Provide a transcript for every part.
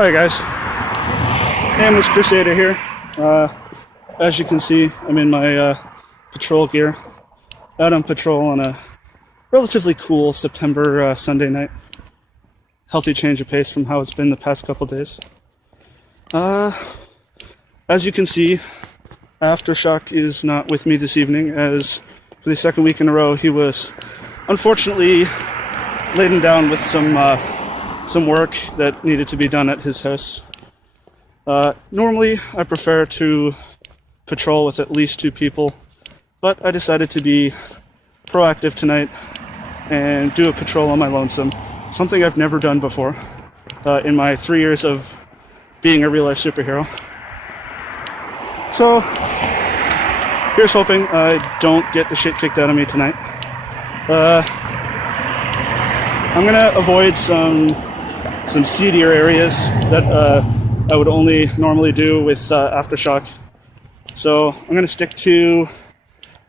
Hi guys, Nameless Crusader here. As you can see, I'm in my patrol gear, out on patrol on a relatively cool September Sunday night. Healthy change of pace from how it's been the past couple days. As you can see, Aftershock is not with me this evening, as for the second week in a row he was unfortunately laden down with some work that needed to be done at his house. Normally, I prefer to patrol with at least 2 people, but I decided to be proactive tonight and do a patrol on my lonesome, something I've never done before in my 3 years of being a real-life superhero. So, here's hoping I don't get the shit kicked out of me tonight. I'm gonna avoid some seedier areas that I would only normally do with Aftershock. So I'm going to stick to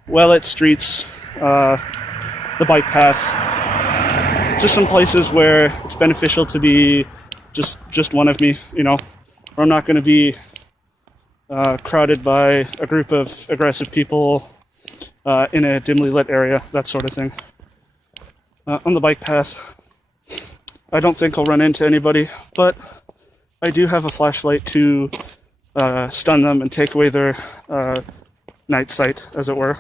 well-lit streets, the bike path, just some places where it's beneficial to be just one of me, you know, where I'm not going to be crowded by a group of aggressive people in a dimly lit area, that sort of thing. On the bike path, I don't think I'll run into anybody, but I do have a flashlight to stun them and take away their night sight, as it were.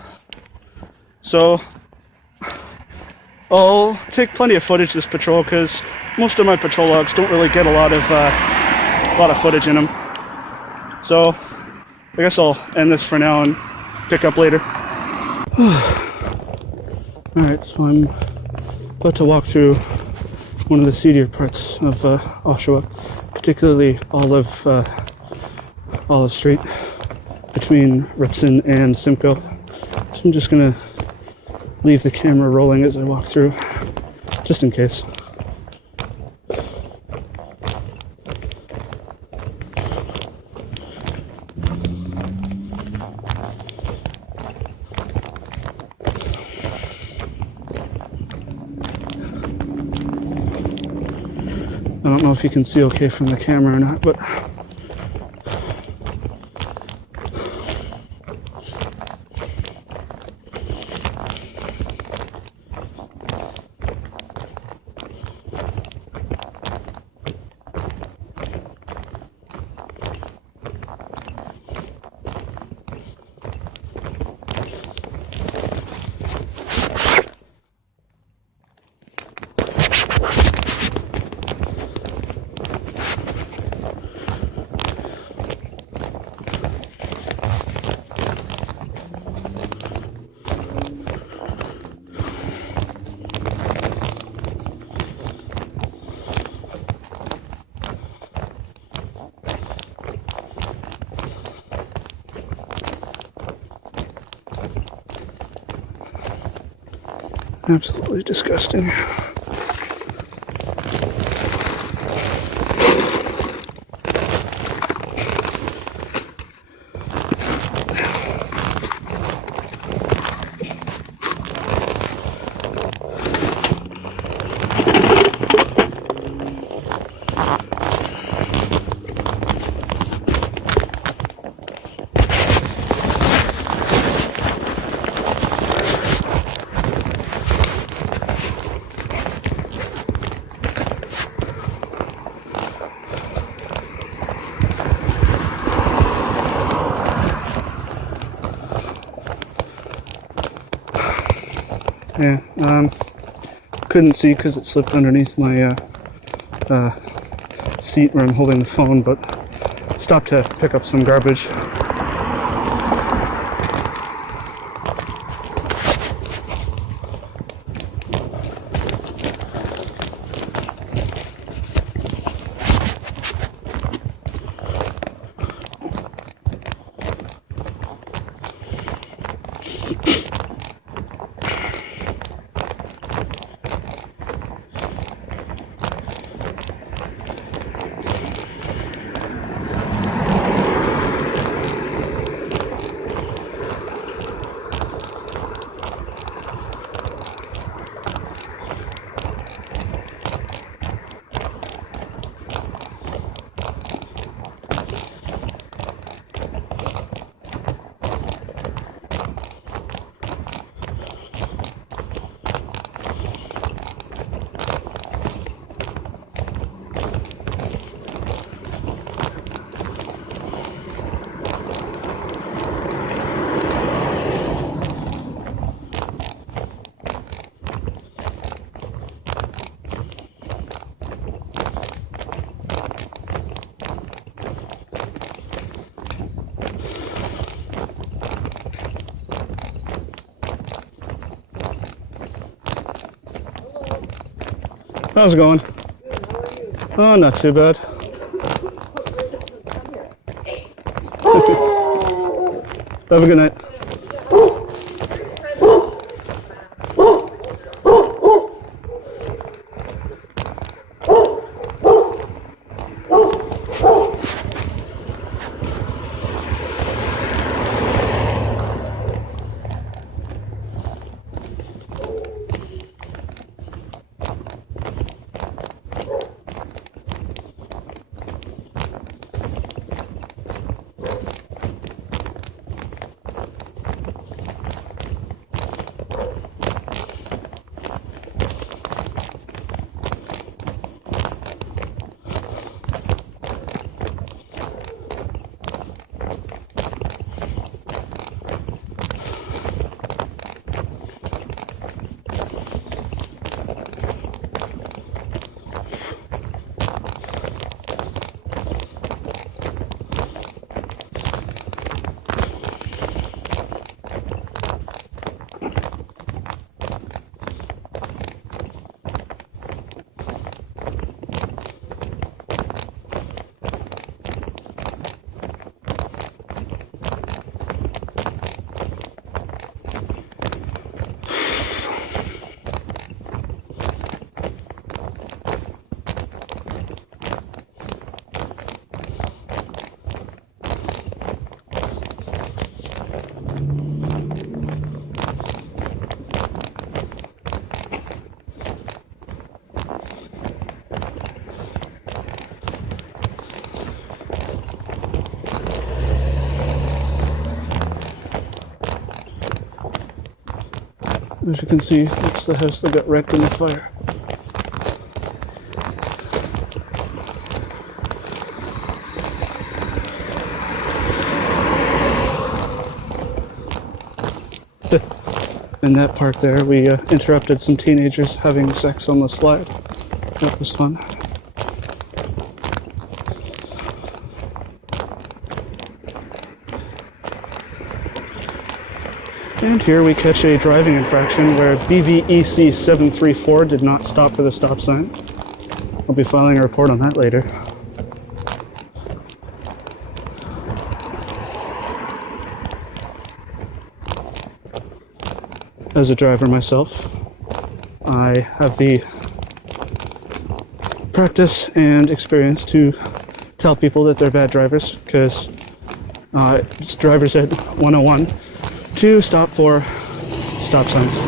So I'll take plenty of footage this patrol, because most of my patrol logs don't really get a lot of footage in them. So I guess I'll end this for now and pick up later. Alright, so I'm about to walk through one of the seedier parts of Oshawa, particularly Olive Street between Ritson and Simcoe. So I'm just gonna leave the camera rolling as I walk through, just in case. I don't know if you can see okay from the camera or not, but absolutely disgusting. Yeah, couldn't see because it slipped underneath my seat where I'm holding the phone, but stopped to pick up some garbage. How's it going? Oh, not too bad. Have a good night. As you can see, it's the house that got wrecked in the fire. In that part there, we interrupted some teenagers having sex on the slide. That was fun. And here we catch a driving infraction where BVEC 734 did not stop for the stop sign. I'll be filing a report on that later. As a driver myself, I have the practice and experience to tell people that they're bad drivers, because drivers at 101 to stop for stop signs.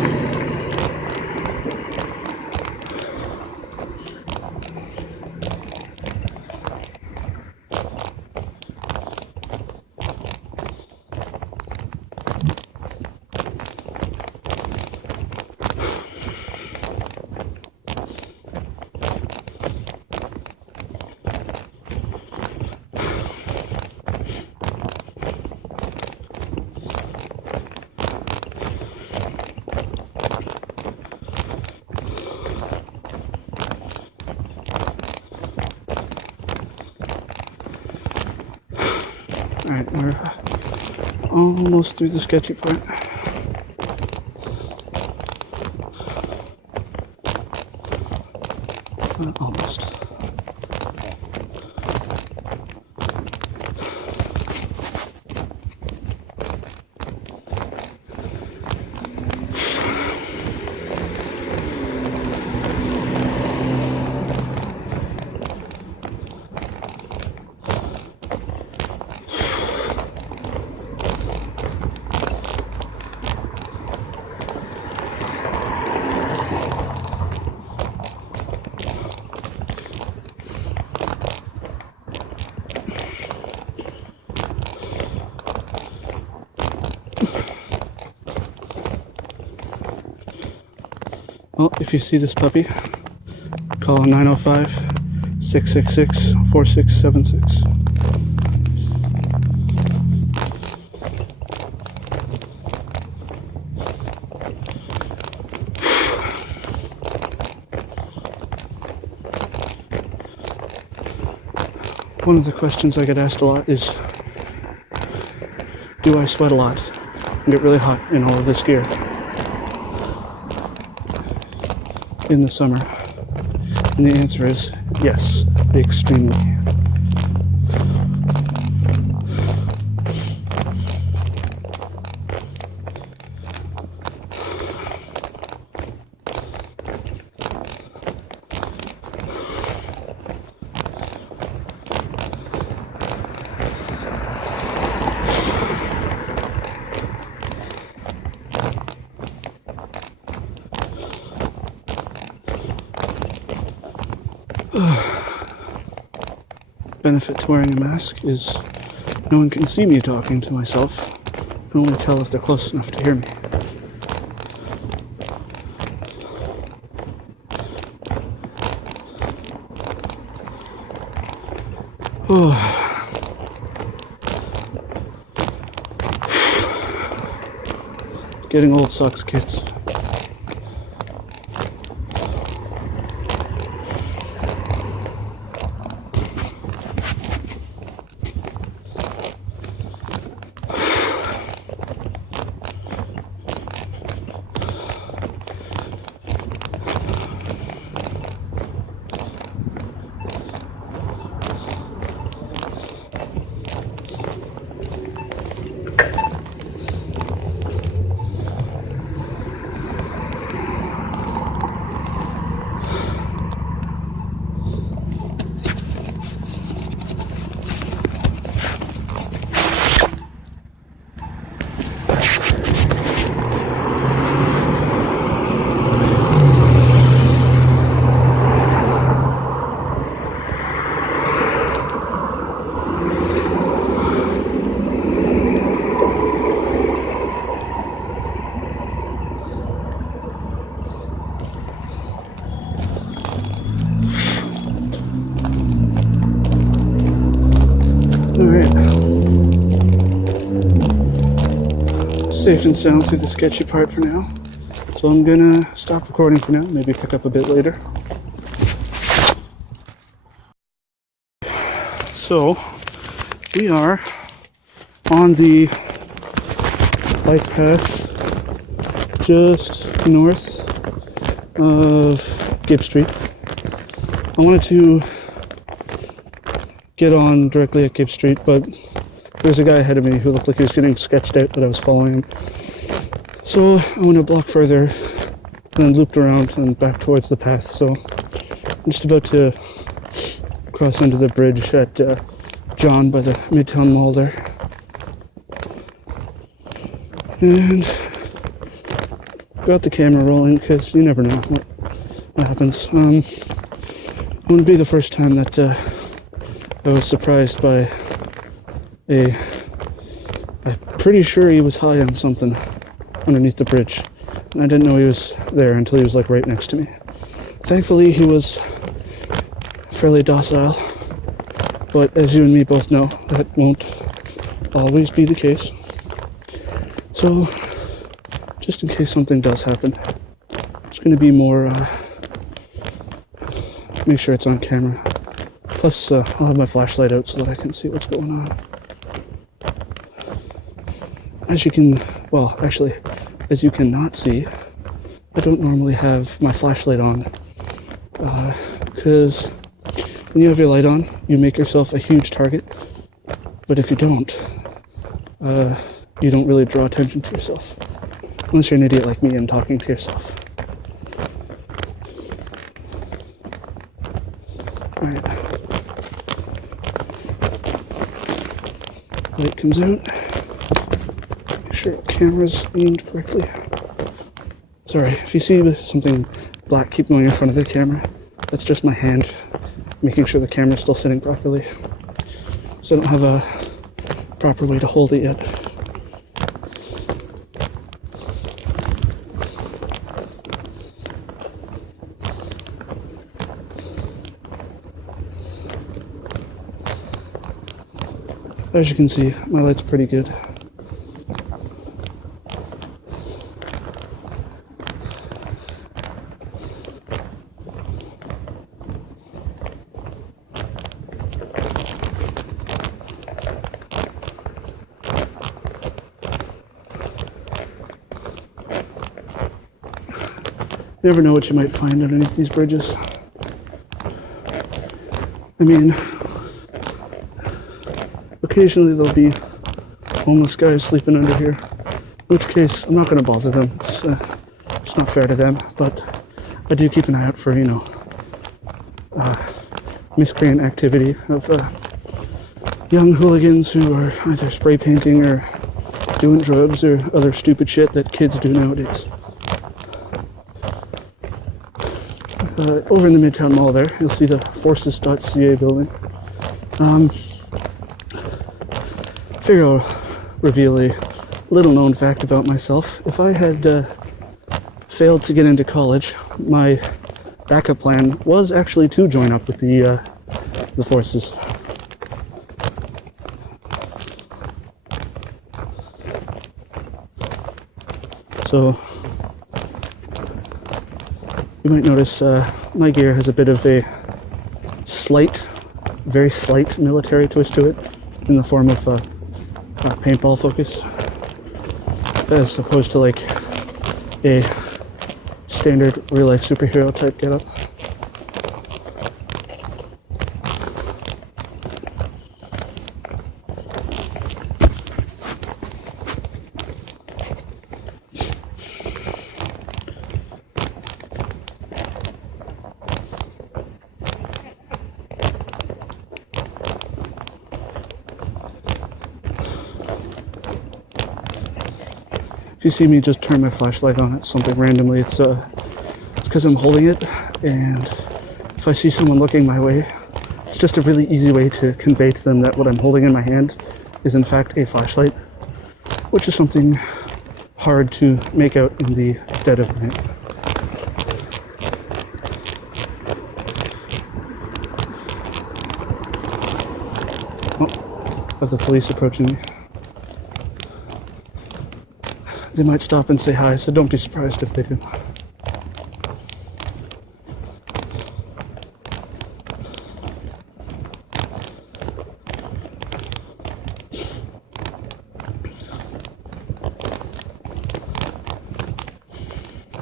Alright, we're almost through the sketchy part. Almost. Well, if you see this puppy, call 905-666-4676. One of the questions I get asked a lot is, do I sweat a lot and get really hot in all of this gear in the summer? And the answer is yes, extremely. Benefit to wearing a mask is no one can see me talking to myself. I can only tell if they're close enough to hear me. Getting old sucks, kids. Alright. Safe and sound through the sketchy part for now. So I'm gonna stop recording for now, maybe pick up a bit later. So, we are on the bike path just north of Gibb Street. I wanted to get on directly at Gibb Street, but there's a guy ahead of me who looked like he was getting sketched out that I was following him. So I went a block further and then looped around and back towards the path. So I'm just about to cross under the bridge at John by the Midtown Mall there. And got the camera rolling because you never know what happens. It wouldn't be the first time that I was surprised by I'm pretty sure he was high on something underneath the bridge. And I didn't know he was there until he was like right next to me. Thankfully he was fairly docile, but as you and me both know, that won't always be the case. So, just in case something does happen, it's going to be more, make sure it's on camera. Plus, I'll have my flashlight out so that I can see what's going on. As you can, well, actually, as you cannot see, I don't normally have my flashlight on. Because when you have your light on, you make yourself a huge target. But if you don't, you don't really draw attention to yourself. Unless you're an idiot like me and talking to yourself. Alright. Light comes out. Make sure the camera's aimed correctly. Sorry, if you see something black keep going in front of the camera, that's just my hand making sure the camera's still sitting properly. So I don't have a proper way to hold it yet. As you can see, my light's pretty good. You never know what you might find underneath these bridges. I mean, occasionally there'll be homeless guys sleeping under here, in which case I'm not going to bother them. It's not fair to them, but I do keep an eye out for, you know, miscreant activity of young hooligans who are either spray painting or doing drugs or other stupid shit that kids do nowadays. Over in the Midtown Mall there, you'll see the Forces.ca building. Figure I'll reveal a little known fact about myself. If I had failed to get into college, my backup plan was actually to join up with the Forces. So you might notice my gear has a bit of a slight, very slight military twist to it in the form of paintball focus, as opposed to like a standard real-life superhero type getup. If you see me just turn my flashlight on at something randomly, it's because I'm holding it, and if I see someone looking my way, it's just a really easy way to convey to them that what I'm holding in my hand is in fact a flashlight, which is something hard to make out in the dead of night. Oh, of the police approaching me. They might stop and say hi, so don't be surprised if they do.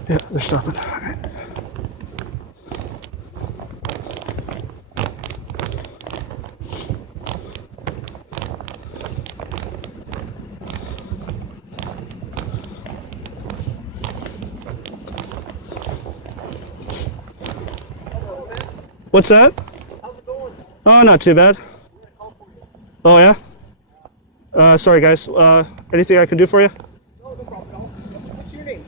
Yeah, they're stopping. All right. What's that? How's it going? Oh, not too bad. Oh, yeah? Sorry, guys. Anything I can do for you? No, no problem. No. What's your name?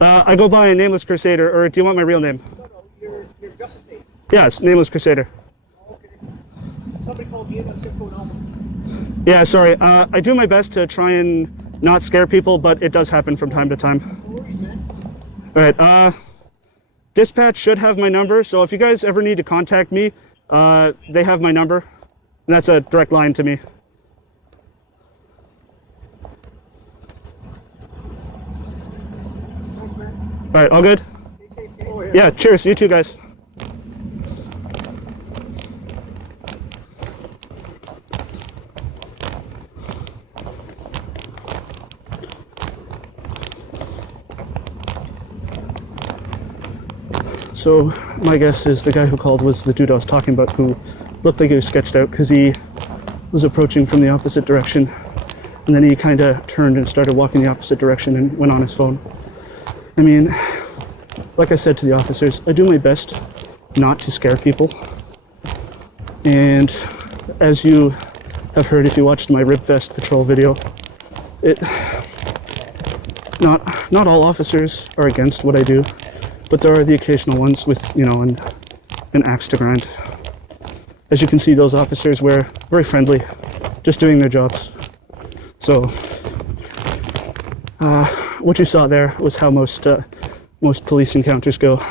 I go by Nameless Crusader, or do you want my real name? No, your justice name. Yeah, it's Nameless Crusader. Okay. Somebody called me in a zip code number. Yeah, sorry. I do my best to try and not scare people, but it does happen from time to time. No worries, man. All right. Dispatch should have my number, so if you guys ever need to contact me, they have my number, and that's a direct line to me. Thanks, man. All right, all good? Stay safe. Get over here. Yeah, cheers. You too, guys. So my guess is the guy who called was the dude I was talking about, who looked like he was sketched out because he was approaching from the opposite direction, and then he kind of turned and started walking the opposite direction and went on his phone. I mean, like I said to the officers, I do my best not to scare people, and as you have heard if you watched my Rib Vest patrol video, not all officers are against what I do, but there are the occasional ones with, you know, an axe to grind. As you can see, those officers were very friendly, just doing their jobs. So, what you saw there was how most police encounters go.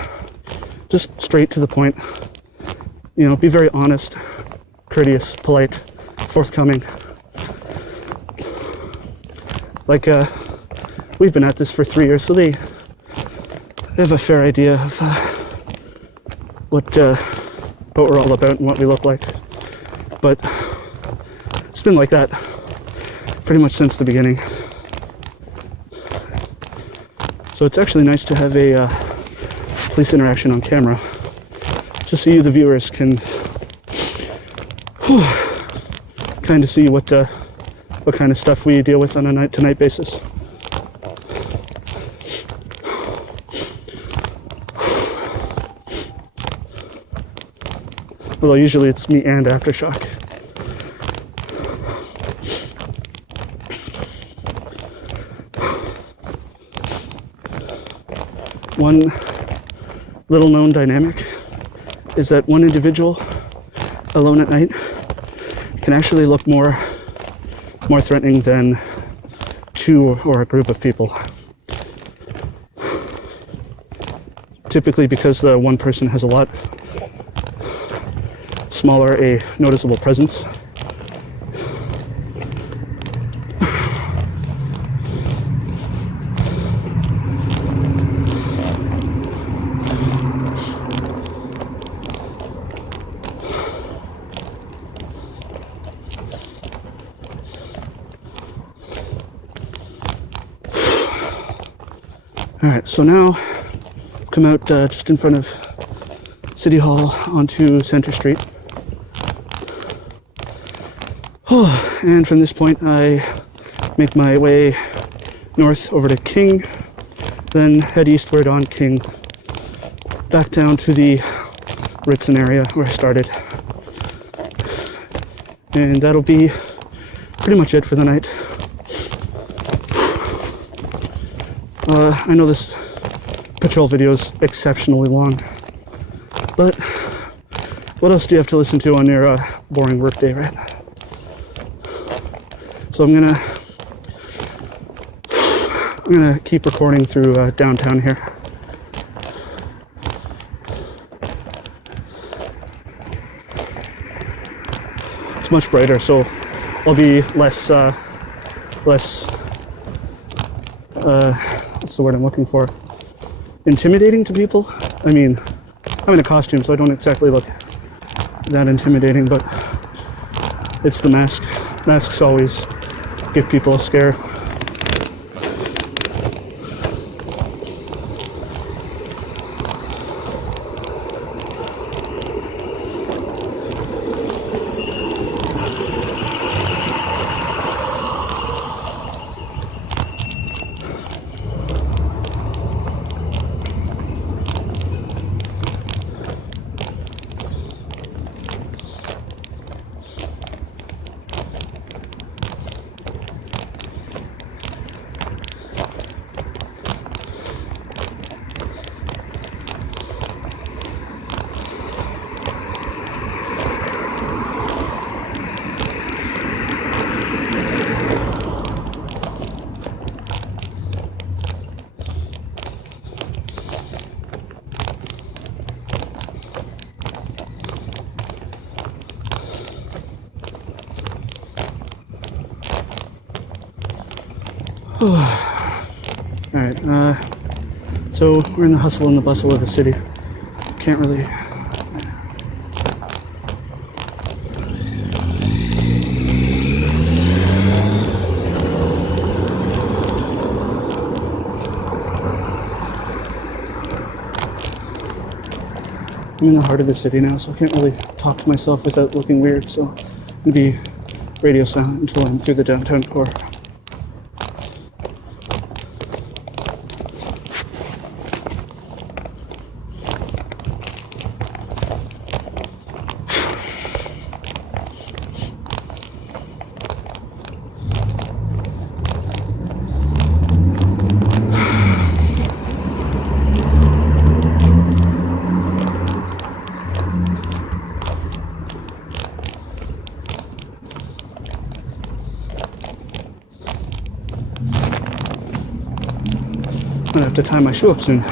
Just straight to the point. You know, be very honest, courteous, polite, forthcoming. Like, we've been at this for 3 years, so they have a fair idea of what we're all about and what we look like. But it's been like that pretty much since the beginning. So it's actually nice to have a police interaction on camera, just so you, the viewers, can kind of see what kind of stuff we deal with on a night-to-night basis. Although usually it's me and Aftershock. One little known dynamic is that one individual alone at night can actually look more threatening than two or a group of people. Typically because the one person has a lot smaller a noticeable presence. Alright, so now come out just in front of City Hall onto Center Street. And from this point I make my way north over to King, then head eastward on King, back down to the Ritson area where I started. And that'll be pretty much it for the night. I know this patrol video is exceptionally long, but what else do you have to listen to on your boring workday, right? So I'm gonna keep recording through downtown here. It's much brighter, so I'll be less what's the word I'm looking for? Intimidating to people? I mean, I'm in a costume, so I don't exactly look that intimidating, but it's the mask. Masks always give people a scare. Alright, so we're in the hustle and the bustle of the city. Can't really... I'm in the heart of the city now, so I can't really talk to myself without looking weird, so I'm gonna be radio silent until I'm through the downtown core. I'm gonna have to tie my shoe up soon.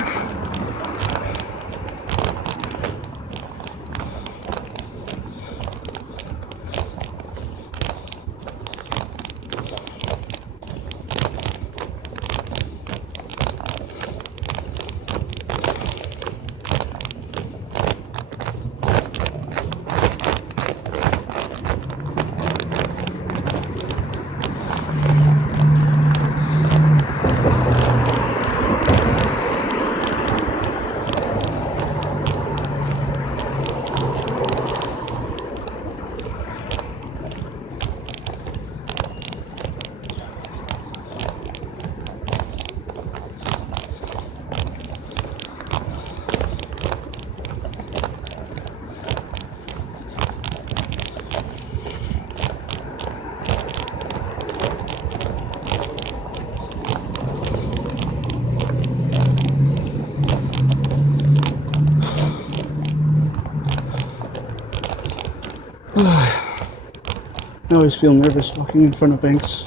I always feel nervous walking in front of banks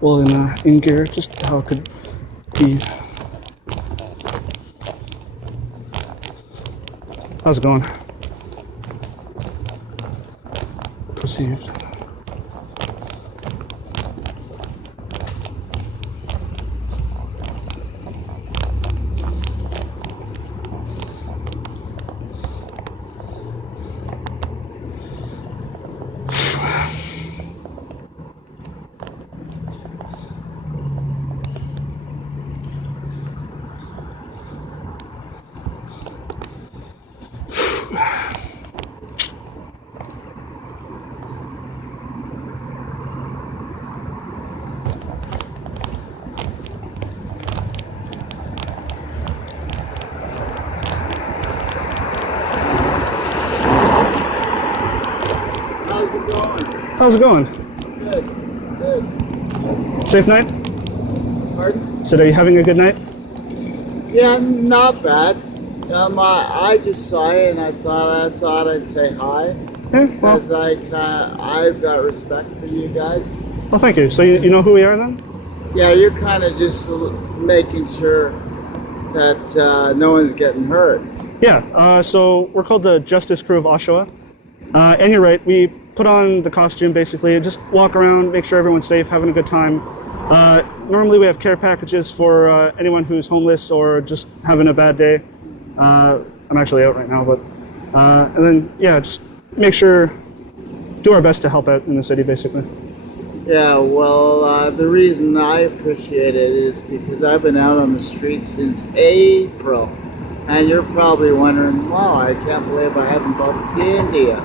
while in gear, just how it could be. How's it going? Perceived. How's it going? Good, good. Safe night? Pardon? So are you having a good night? Yeah, not bad. I just saw you and I thought I'd say hi. Yeah, well, Because I've got respect for you guys. well thank you. So you know who we are then? Yeah, you're kind of just making sure that no one's getting hurt. Yeah, so we're called the Justice Crew of Oshawa. And you're right, we put on the costume basically, just walk around, make sure everyone's safe, having a good time. Normally we have care packages for anyone who's homeless or just having a bad day. I'm actually out right now, but and then yeah, just make sure, do our best to help out in the city basically. Yeah, well, the reason I appreciate it is because I've been out on the street since April. And you're probably wondering, wow, I can't believe I haven't bumped into you.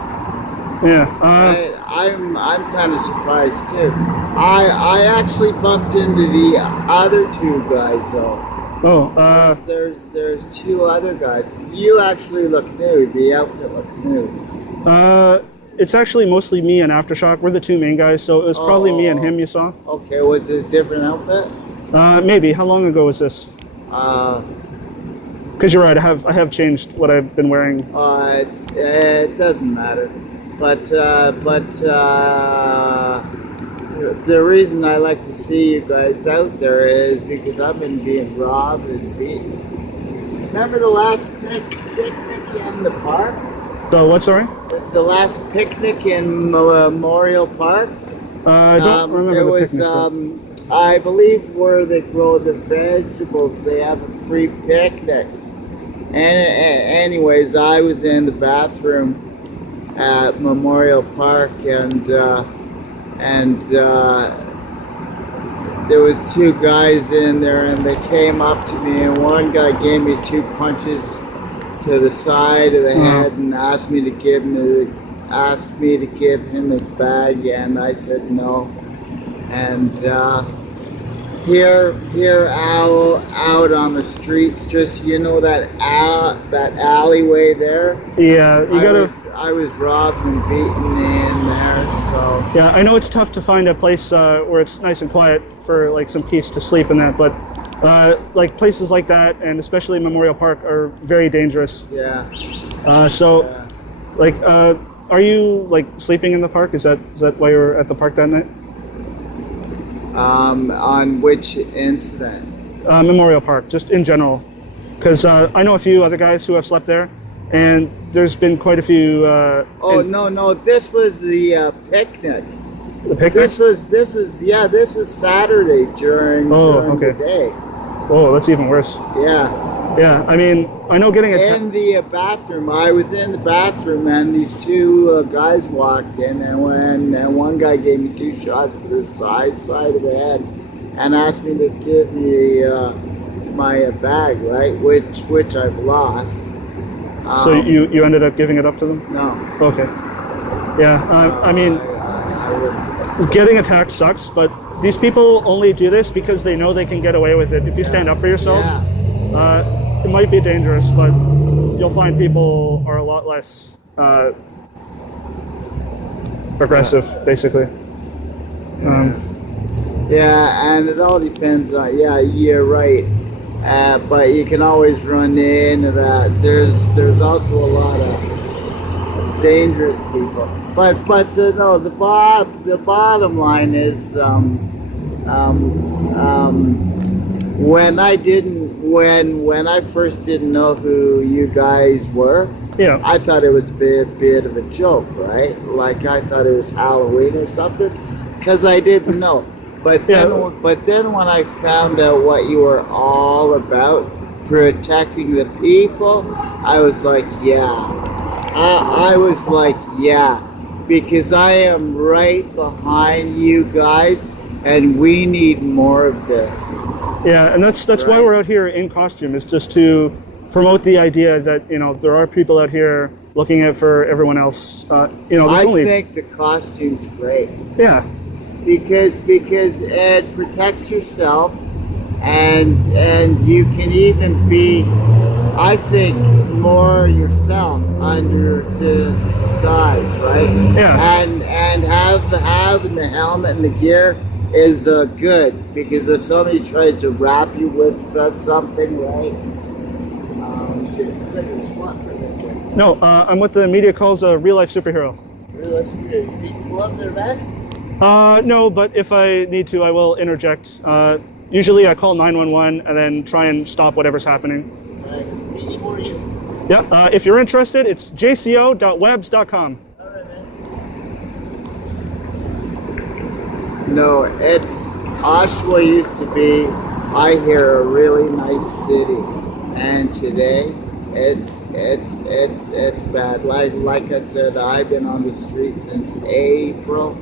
Yeah. I'm kind of surprised too. I actually bumped into the other two guys though. Oh. There's two other guys. You actually look new. The outfit looks new. It's actually mostly me and Aftershock. We're the two main guys, so it was probably me and him you saw. Okay, was it a different outfit? Maybe. How long ago was this? Because you're right, I have changed what I've been wearing. It doesn't matter. But the reason I like to see you guys out there is because I've been being robbed and beaten. Remember the last picnic in the park? So what, sorry? The last picnic in Memorial Park? I don't remember the picnic. I believe where they grow the vegetables, they have a free picnic. And anyways, I was in the bathroom at Memorial Park, and there was two guys in there, and they came up to me, and one guy gave me two punches to the side of the head and asked me to give him his bag, and I said no. And here out on the streets, just that alleyway there. Yeah, you gotta. I was robbed and beaten in there, so. Yeah, I know it's tough to find a place where it's nice and quiet for like some peace to sleep in that, but like places like that, and especially Memorial Park, are very dangerous. Yeah. Like, are you like sleeping in the park? Is that why you were at the park that night? On which incident? Memorial Park, just in general, because I know a few other guys who have slept there, and there's been quite a few. No, this was the picnic. The picnic. This was Saturday during the day. Oh, that's even worse. Yeah. Yeah, I mean, I know getting in the bathroom. I was in the bathroom, and these two guys walked in, and one guy gave me two shots to the side of the head, and asked me to give me my bag, right, which I've lost. So you ended up giving it up to them? No. Okay. Yeah, I mean, getting attacked sucks, but these people only do this because they know they can get away with it. If you stand up for yourself, it might be dangerous, but you'll find people are a lot less aggressive, basically. Yeah, and it all depends on, you're right. But you can always run into that. There's also a lot of dangerous people. But no, the bottom line is when I first didn't know who you guys were, Yeah. I thought it was a bit of a joke, right? Like I thought it was Halloween or something, because I didn't know. But then, Yeah. when I found out what you were all about, protecting the people, I was like, yeah. I was like, yeah, because I am right behind you guys, and we need more of this. Yeah, and that's why Right. we're out here in costume, is just to promote the idea that, you know, there are people out here looking out for everyone else. You know, there's I only think the costume's great yeah, because it protects yourself, and you can even be, I think, more yourself under disguise, right? Yeah. And having the helmet and the gear is good, because if somebody tries to wrap you with something, right? No, I'm what the media calls a real life superhero. Realistically, you think people up there bad? No, but if I need to, I will interject. Usually I call 911 and then try and stop whatever's happening. Nice. We need more of you. Yeah, if you're interested, it's jco.webs.com. All right, man. No, it's Oshawa used to be, I hear, a really nice city, and today it's bad. Like I said, I've been on the street since April,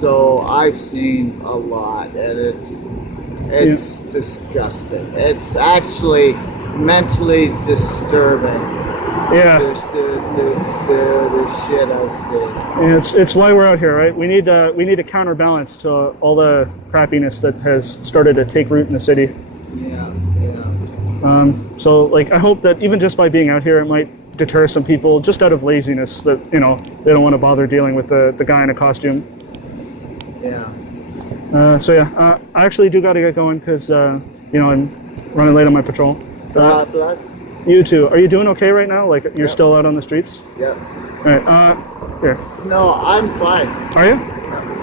so I've seen a lot, and it's disgusting. It's actually mentally disturbing. Yeah. The shit I've seen. And it's why we're out here, right? We need a counterbalance to all the crappiness that has started to take root in the city. Yeah. So like, I hope that even just by being out here, it might deter some people just out of laziness, that, you know, they don't want to bother dealing with the guy in a costume. Yeah. So yeah, I actually do got to get going because you know, I'm running late on my patrol. God bless. You too. Are you doing okay right now? Like, you're still out on the streets? Yeah. All right. Here. No, I'm fine. Are you?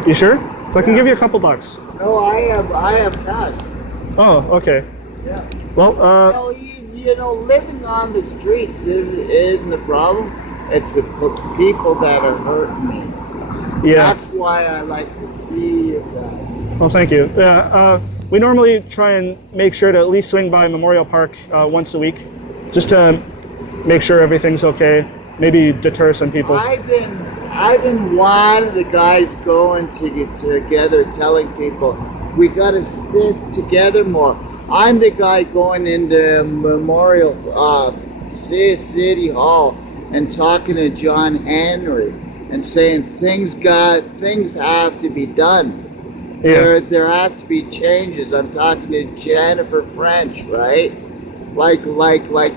You sure? So I can give you a couple bucks. No, I have cash. Oh, okay. Yeah. Well, No, you know, living on the streets isn't the problem. It's the people that are hurting me. yeah. That's why I like to see you guys. Well, thank you. Yeah. We normally try and make sure to at least swing by Memorial Park once a week, just to make sure everything's okay. Maybe deter some people. I've been one of the guys going to get together, telling people we gotta stick together more. I'm the guy going into Memorial City Hall and talking to John Henry and saying things have to be done. Yeah. There has to be changes. I'm talking to Jennifer French, right? Like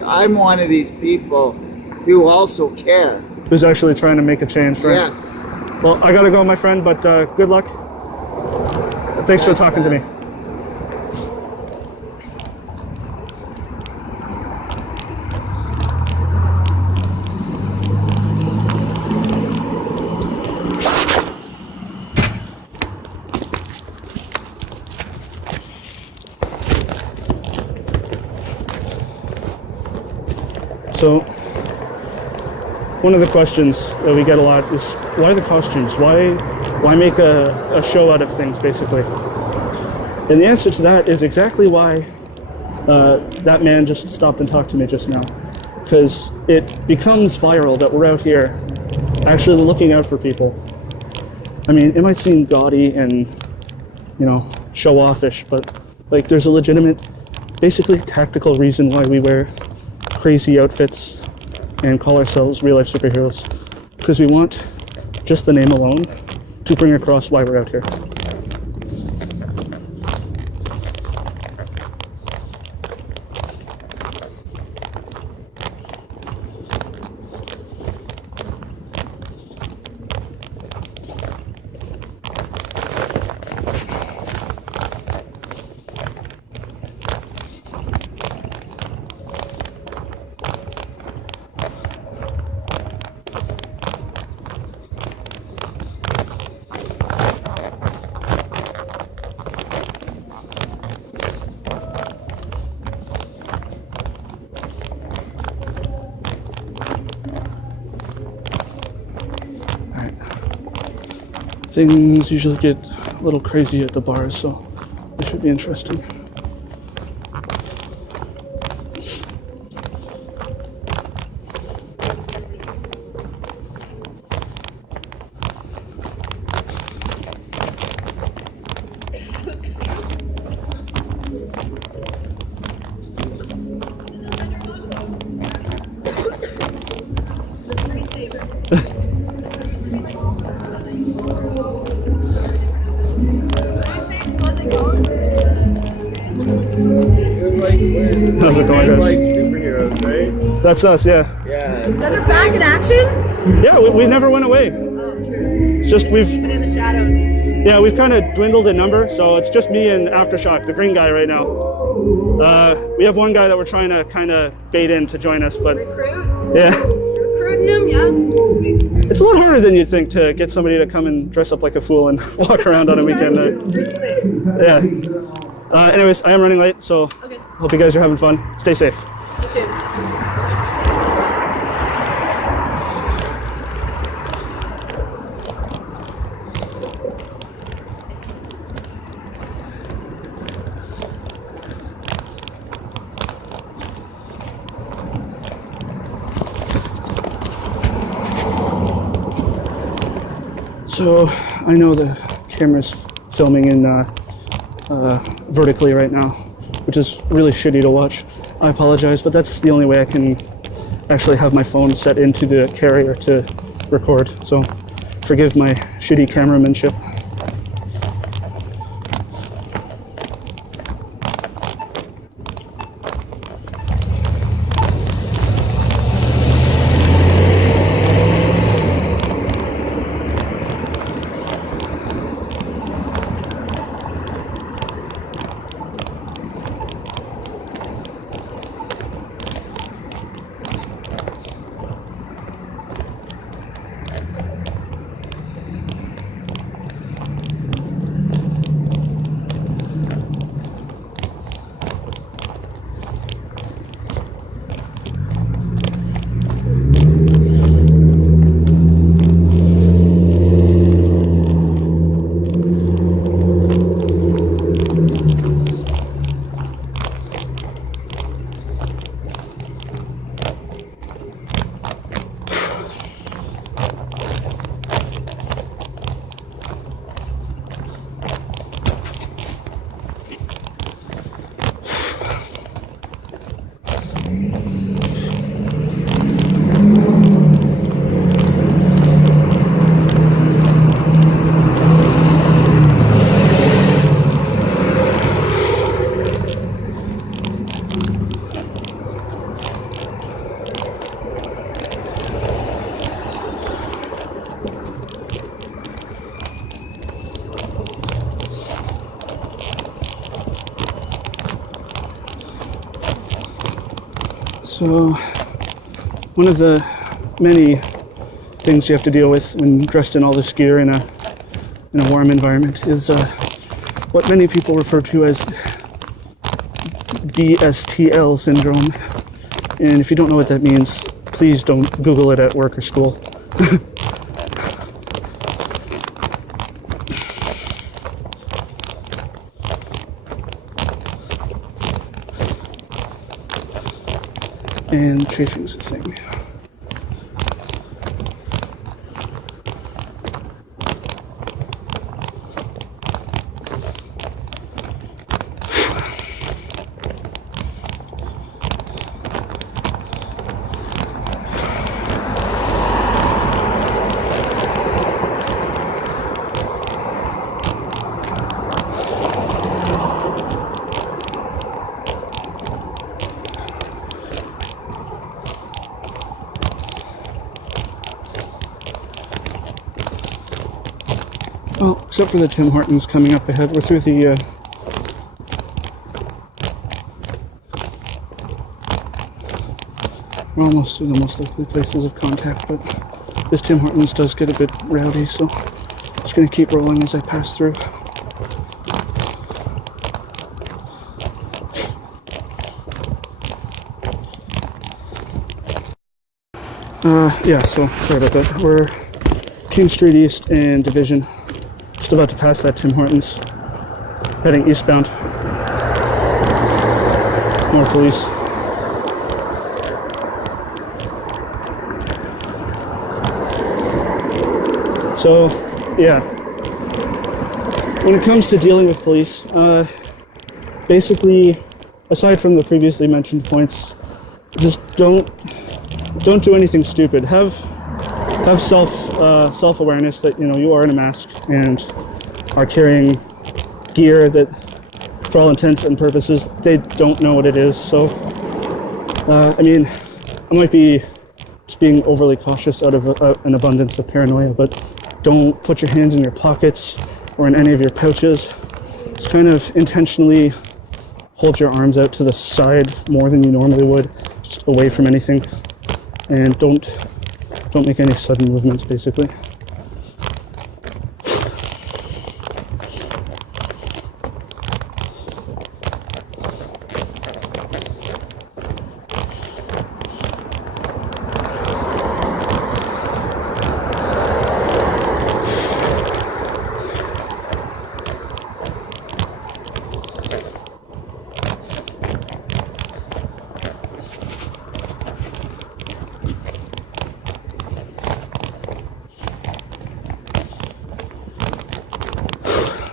I'm one of these people who also care. Who's actually trying to make a change, right? Yes. Well, I gotta go, my friend, but good luck. Thanks for talking to me. So, one of the questions that we get a lot is, why the costumes? Why make a show out of things, basically? And the answer to that is exactly why that man just stopped and talked to me just now. Because it becomes viral that we're out here actually looking out for people. I mean, it might seem gaudy and, you know, show-offish, but like, there's a legitimate, basically tactical reason why we wear crazy outfits and call ourselves real-life superheroes, because we want just the name alone to bring across why we're out here. Things usually get a little crazy at the bars, so it should be interesting. How's it going, guys? Like superheroes, right? That's us, yeah. Yeah. Is that back in action? Yeah, we never went away. Oh, true. It's just we've Been in the shadows. yeah, we've kind of dwindled in number, so it's just me and Aftershock, the green guy right now. We have one guy that we're trying to kind of bait in to join us, but Recruit? yeah. Recruiting him, yeah. It's a lot harder than you'd think to get somebody to come and dress up like a fool and walk around on a weekend. Yeah. Anyways, I am running late, so Okay. hope you guys are having fun. Stay safe. You too. So I know the camera's filming in vertically right now, which is really shitty to watch. I apologize, but that's the only way I can actually have my phone set into the carrier to record. So forgive my shitty cameramanship. So, one of the many things you have to deal with when dressed in all this gear in a warm environment is what many people refer to as BSTL syndrome. And if you don't know what that means, please don't Google it at work or school. And chafing's a thing. Well, except for the Tim Hortons coming up ahead, we're through the we're almost through the most likely places of contact, but this Tim Hortons does get a bit rowdy, so just gonna keep rolling as I pass through. Yeah, so sorry about that. We're King Street East and Division. Just about to pass that Tim Hortons, heading eastbound. More police. So, yeah. When it comes to dealing with police, basically, aside from the previously mentioned points, just don't do anything stupid. Have self-awareness that you are in a mask and are carrying gear that, for all intents and purposes, they don't know what it is. So, I mean, I might be just being overly cautious out of an abundance of paranoia, but don't put your hands in your pockets or in any of your pouches. Just kind of intentionally hold your arms out to the side more than you normally would, just away from anything, and don't make any sudden movements, basically.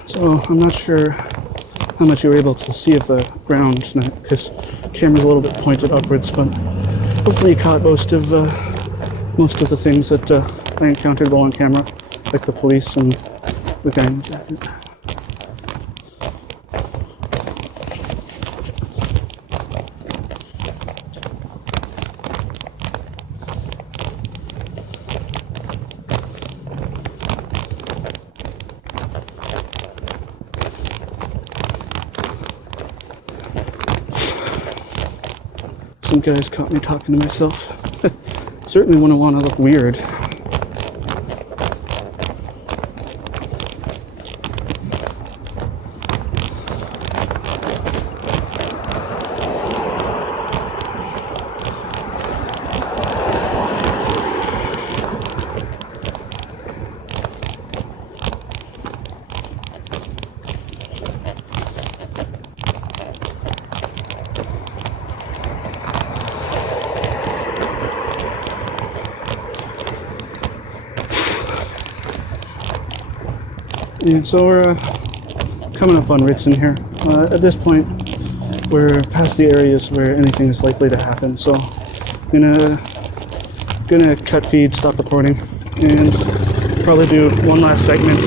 So I'm not sure how much you were able to see of the ground tonight because the camera's a little bit pointed upwards, but hopefully you caught most of the things that I encountered while on camera, like the police and the guy in the jacket. Some guys caught me talking to myself. Certainly wouldn't want to look weird. Yeah, so we're coming up on Ritson here. At this point, we're past the areas where anything is likely to happen. So, gonna cut feed, stop recording, and probably do one last segment.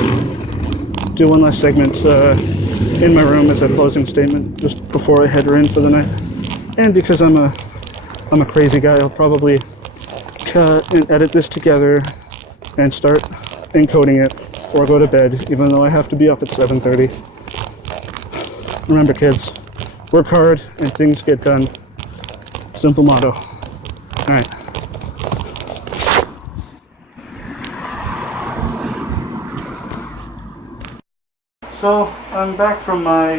In my room as a closing statement, just before I head in for the night. And because I'm a crazy guy, I'll probably cut and edit this together and start encoding it before I go to bed, even though I have to be up at 7:30. Remember, kids, work hard and things get done. Simple motto. All right. So I'm back from my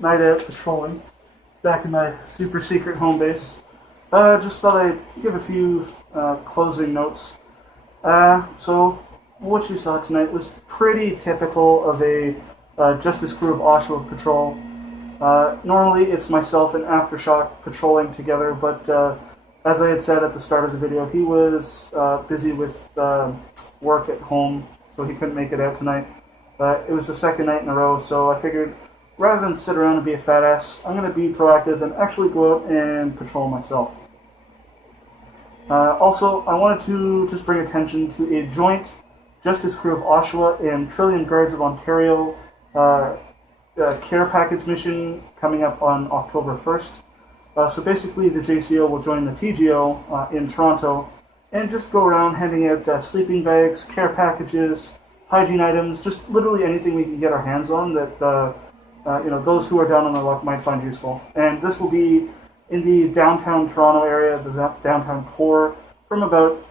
night out patrolling, back in my super secret home base. Just thought I'd give a few closing notes. So what you saw tonight was pretty typical of a Justice Crew of Oshawa patrol. Normally it's myself and Aftershock patrolling together, but as I had said at the start of the video, he was busy with work at home, so he couldn't make it out tonight. It was the second night in a row, so I figured rather than sit around and be a fat ass, I'm going to be proactive and actually go out and patrol myself. Also, I wanted to just bring attention to a joint Justice Crew of Oshawa and Trillium Guards of Ontario care package mission coming up on October 1st. So basically the JCO will join the TGO in Toronto and just go around handing out sleeping bags, care packages, hygiene items, just literally anything we can get our hands on that those who are down on their luck might find useful. And this will be in the downtown Toronto area, the downtown core, from about,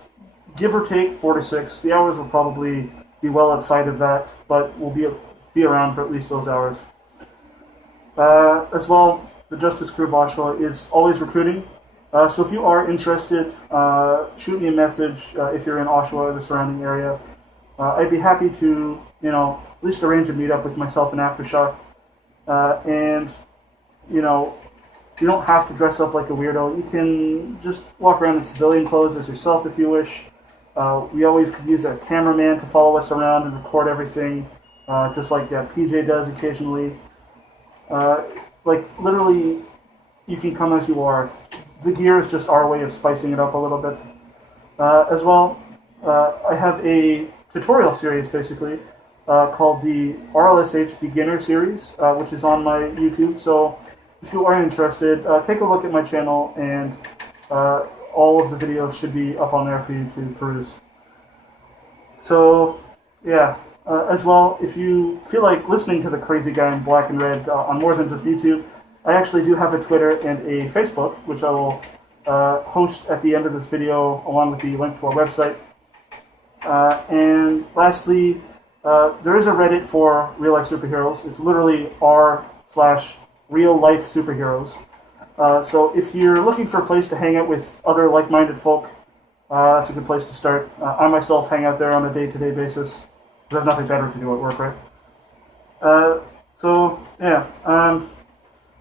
give or take, 4 to 6. The hours will probably be well outside of that, but we'll be around for at least those hours. As well, the Justice Crew of Oshawa is always recruiting. So if you are interested, shoot me a message if you're in Oshawa or the surrounding area. I'd be happy to, at least arrange a meetup with myself and Aftershock. And, you don't have to dress up like a weirdo. You can just walk around in civilian clothes as yourself if you wish. We always could use a cameraman to follow us around and record everything, just like PJ does occasionally. Literally, you can come as you are. The gear is just our way of spicing it up a little bit. As well, I have a tutorial series, basically, called the RLSH Beginner Series, which is on my YouTube. So if you are interested, take a look at my channel, and all of the videos should be up on there for you to peruse. So, yeah. As well, if you feel like listening to the crazy guy in black and red on more than just YouTube, I actually do have a Twitter and a Facebook, which I will host at the end of this video, along with the link to our website. And lastly, there is a Reddit for real-life superheroes. It's literally r/real-life superheroes. So if you're looking for a place to hang out with other like-minded folk, that's a good place to start. I myself hang out there on a day-to-day basis. I have nothing better to do at work, right? So, yeah,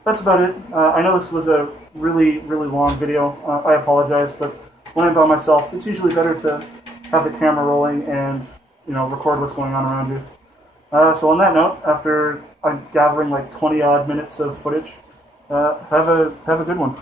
that's about it. I know this was a really, really long video. I apologize, but when I'm by myself, it's usually better to have the camera rolling and, record what's going on around you. So on that note, after I'm gathering like 20-odd minutes of footage, have a good one.